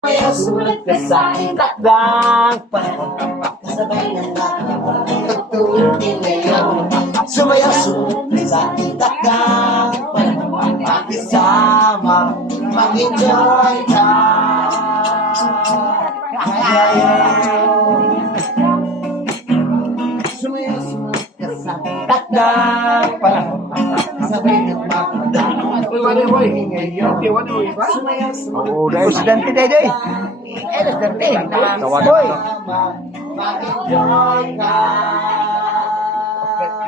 Kaya sulat ka sa takdang kasabay ng pagtutin ngayon. Sumayaw sulat sa takdang pakisama, mag-enjoy ka. Sumayaw sulat ka sa takdang kasabay ng Oh, dahil estudyante tayo doy. Estudyante. Boy. mag-enjoy ka.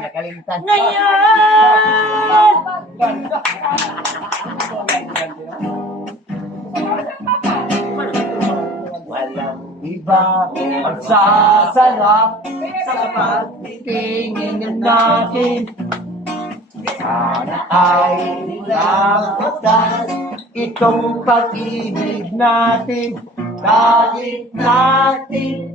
Nakalimutan. Walang iba magsasarap sa pagtitingin natin. Sana ay nilabatas itong pag-ibig natin. Kahit natin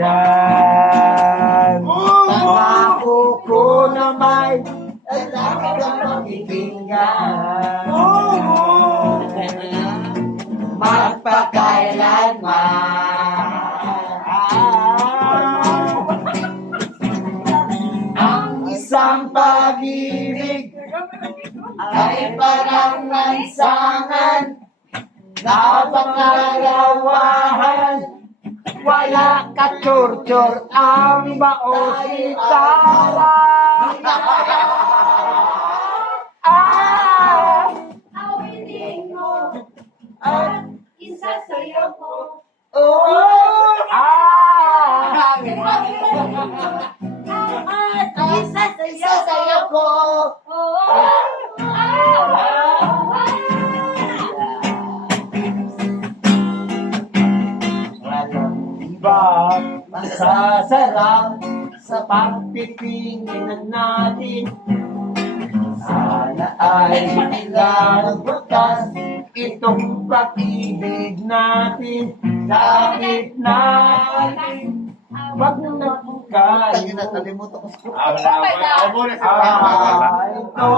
nalimutan. Pangako ko na may lagi kang pakikinggan. Ang isang pag-ibig ay parang lansangan na pangalawahan. Wala ka chur-chur ang mausitara. Awitin mo at isasayaw ko. At isasayaw ko. Walang iba masasarap sa pagtitingin natin. Sana ay ilang bukas itong pag-ibig natin. Kahit natin wag na po kayo. Nakalimutan ko. Ito